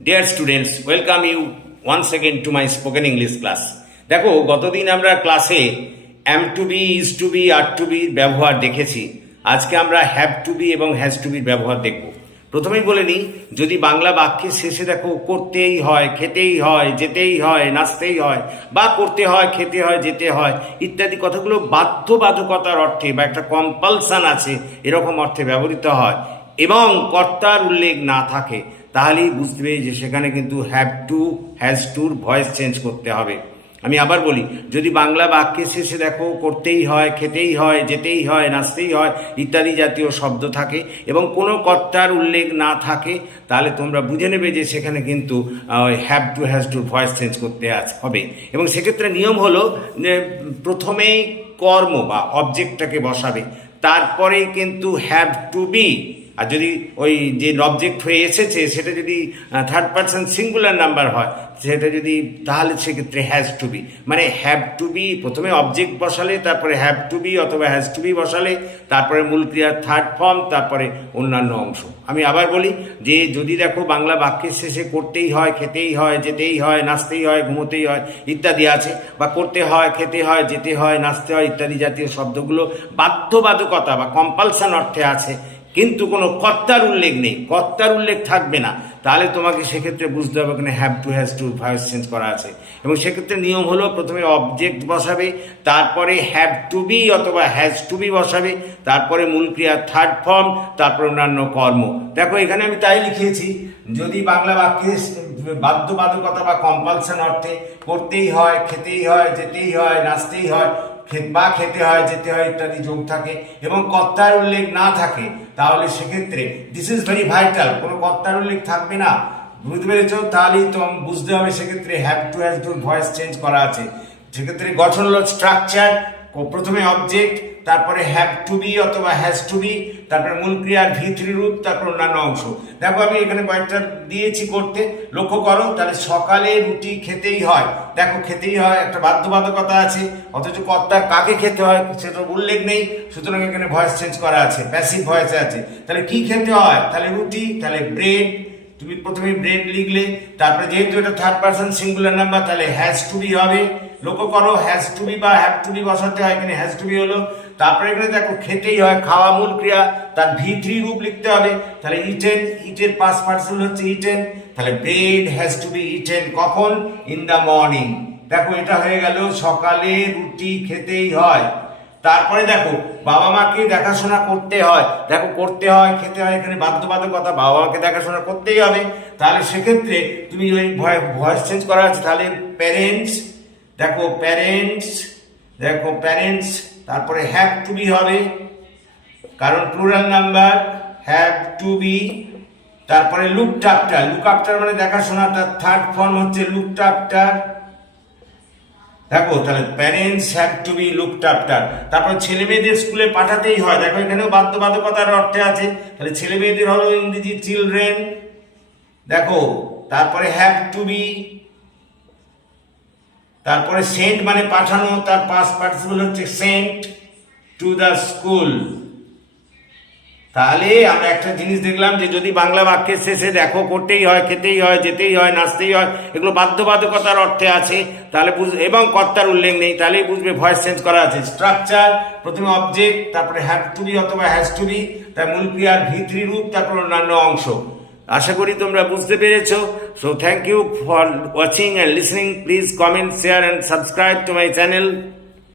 Dear students, welcome you once again to my spoken English class. দেখো গতদিন আমরা ক্লাসে am to be, is to be, are to be ব্যবহার দেখেছি। আজকে আমরা have to be এবং has to be ব্যবহার দেখব। প্রথমেই বলে নিই, যদি বাংলা বাক্যের শেষে দেখো করতেই হয়, খেতেই হয়, যেতেই হয়, নাচতেই হয়, বা করতে হয়, খেতে হয়, যেতে হয় ইত্যাদি কথাগুলো বাধ্যবাধকতার অর্থে বা একটা কম্পালসান আছে এরকম অর্থে ব্যবহৃত হয় এবং কর্তার উল্লেখ না থাকে, তাহলেই বুঝবে যে সেখানে কিন্তু have to, has tour voice change করতে হবে। আমি আবার বলি, যদি বাংলা বাক্যের শেষে দেখো করতেই হয়, খেতেই হয়, যেতেই হয়, নাচতেই হয় ইত্যাদি জাতীয় শব্দ থাকে এবং কোনো কর্তার উল্লেখ না থাকে, তাহলে তোমরা বুঝে নেবে যে সেখানে কিন্তু have to, has tour voice change করতে হবে। এবং সেক্ষেত্রে নিয়ম হলো প্রথমেই কর্ম বা অবজেক্টটাকে বসাবে, তারপরেই কিন্তু হ্যাভ টু বি। আর যদি ওই যে অবজেক্ট হয়ে এসেছে সেটা যদি থার্ড পারসন সিঙ্গুলার নাম্বার হয়, সেটা যদি, তাহলে সেক্ষেত্রে হ্যাজ টু বি, মানে হ্যাভ টু বি প্রথমে অবজেক্ট বসালে, তারপরে হ্যাভ টু বি অথবা হ্যাজ টু বি বসালে, তারপরে মূল ক্রিয়ার থার্ড ফর্ম, তারপরে অন্যান্য অংশ। আমি আবার বলি যে যদি দেখো বাংলা বাক্যের শেষে করতেই হয়, খেতেই হয়, যেতেই হয়, নাচতেই হয়, ঘুমোতেই হয় ইত্যাদি আছে, বা করতে হয়, খেতে হয়, যেতে হয়, নাচতে হয় ইত্যাদি জাতীয় শব্দগুলো বাধ্যবাধকতা বা কম্পালসান অর্থে আছে, কিন্তু কোনো কর্তার উল্লেখ নেই, কর্তার উল্লেখ থাকবে না, তাহলে তোমাকে সেক্ষেত্রে বুঝতে হবে ওখানে have to, has to voice change করা আছে। এবং সেক্ষেত্রে নিয়ম হলো প্রথমে অবজেক্ট বসাবে, তারপরে হ্যাভ টু বি অথবা হ্যাজ টু বি বসাবে, তারপরে মূল ক্রিয়ার থার্ড ফর্ম, তারপর অন্যান্য কর্ম। দেখো এখানে আমি তাই লিখেছি, যদি বাংলা বাক্যে বাধ্যবাধকতা বা কম্পালশন অর্থে করতেই হয়, খেতেই হয়, যেতেই হয়, নাচতেই হয় বা খেতে হয়, যেতে হয় ইত্যাদি যোগ থাকে এবং কর্তার উল্লেখ না থাকে, তাহলে সেক্ষেত্রে দিস ইজ ভেরি ভাইটাল, কোনো কর্তার উল্লেখ থাকবে না, বুঝতে পেরেছ? তাহলেই তো বুঝতে হবে সেক্ষেত্রে have to, has to voice change করা আছে। সেক্ষেত্রে গঠন হলো স্ট্রাকচার, প্রথমে অবজেক্ট, তারপরে হ্যাভ টু বি অথবা হ্যাজ টু বি, তারপরে মূল ক্রিয়ার ভিতরি রূপ, তারপর অন্যান্য অংশ। দেখো আমি এখানে কয়েকটা দিয়েছি করতে, লক্ষ্য করো। তাহলে সকালে রুটি খেতেই হয়, দেখো খেতেই হয় একটা বাধ্যবাধকতা আছে, অথচ কর্তার কাকে খেতে হয় সেটা উল্লেখ নেই, সুতরাং এখানে ভয়েস চেঞ্জ করা আছে, প্যাসিভ ভয়েসে আছে। তাহলে কি খেতে হয়? তাহলে রুটি, তাহলে ব্রেড, তুমি প্রথমে ব্রেড লিখলে, তারপরে যেহেতু এটা থার্ড পারসন সিঙ্গুলার নাম্বার তাহলে হ্যাজ টু বি হবে। লক্ষ্য করো, হ্যাজ টু বি বা হ্যাভ টু বি বসাতে হয়, এখানে হ্যাজ টু বি হলো। তারপরে এখানে দেখো খেতেই হয়, খাওয়া মূল ক্রিয়া, তার ভি3 রূপ লিখতে হবে, তাহলে ইটেন, ইটের পাস্ট পার্টিসিপল হচ্ছে ইটেন, তাহলে bread has to be eaten কখন? In the morning. দেখো এটা হয়ে গেল সকালে রুটি খেতেই হয়। তারপরে দেখো বাবা মাকে দেখাশোনা করতে হয়, দেখো করতে হয়, খেতে হয়, এখানে বাধ্যবাধকতা, বাবা মাকে দেখাশোনা করতেই হবে, তাহলে সেক্ষেত্রে তুমি ওই ভয়েস চেঞ্জ করা আছে, তাহলে প্যারেন্টস, দেখো প্যারেন্টস, দেখো প্যারেন্টস, তারপরে হ্যাভ টু বি হবে কারণ plural number, have to be, তারপরে লুকড আফটার, লুক আফটার মানে দেখাশোনা, তার থার্ড ফর্ম হচ্ছে লুকড আফটার। দেখো তাহলে parents have to be looked after. তারপর ছেলে মেয়েদের স্কুলে পাঠাতেই হয়, দেখো এখানেও বাধ্যবাধকতার অর্থে আছে, তাহলে ছেলে মেয়েদের হলো ইংরেজি চিলড্রেন। দেখো তারপরে হ্যাভ টু বি, তারপরে সেন্ট মানে পাঠানো, তার পাস্ট পার্টিসিপল হচ্ছে সেন্ট টু দ্য স্কুল। তাহলে আমরা একটা জিনিস দেখলাম যে যদি বাংলা বাক্যের শেষে দেখো করতেই হয়, খেতেই হয়, যেতেই হয়, নাচতেই হয় এগুলো বাধ্যবাধকতার অর্থে আছে, তাহলে এবং কর্তার উল্লেখ নেই, তাহলেই বুঝবে ভয়েস চেঞ্জ করা আছে। স্ট্রাকচার, প্রথমে অবজেক্ট, তারপরে হ্যাভ টু বি অথবা হ্যাজ টু বি, তার মূল ক্রিয়ার ভি3 রূপ, তারপর অন্যান্য অংশ। আশা করি তোমরা বুঝতে পেরেছো। So thank you for watching and listening. Please comment, share and subscribe to my channel.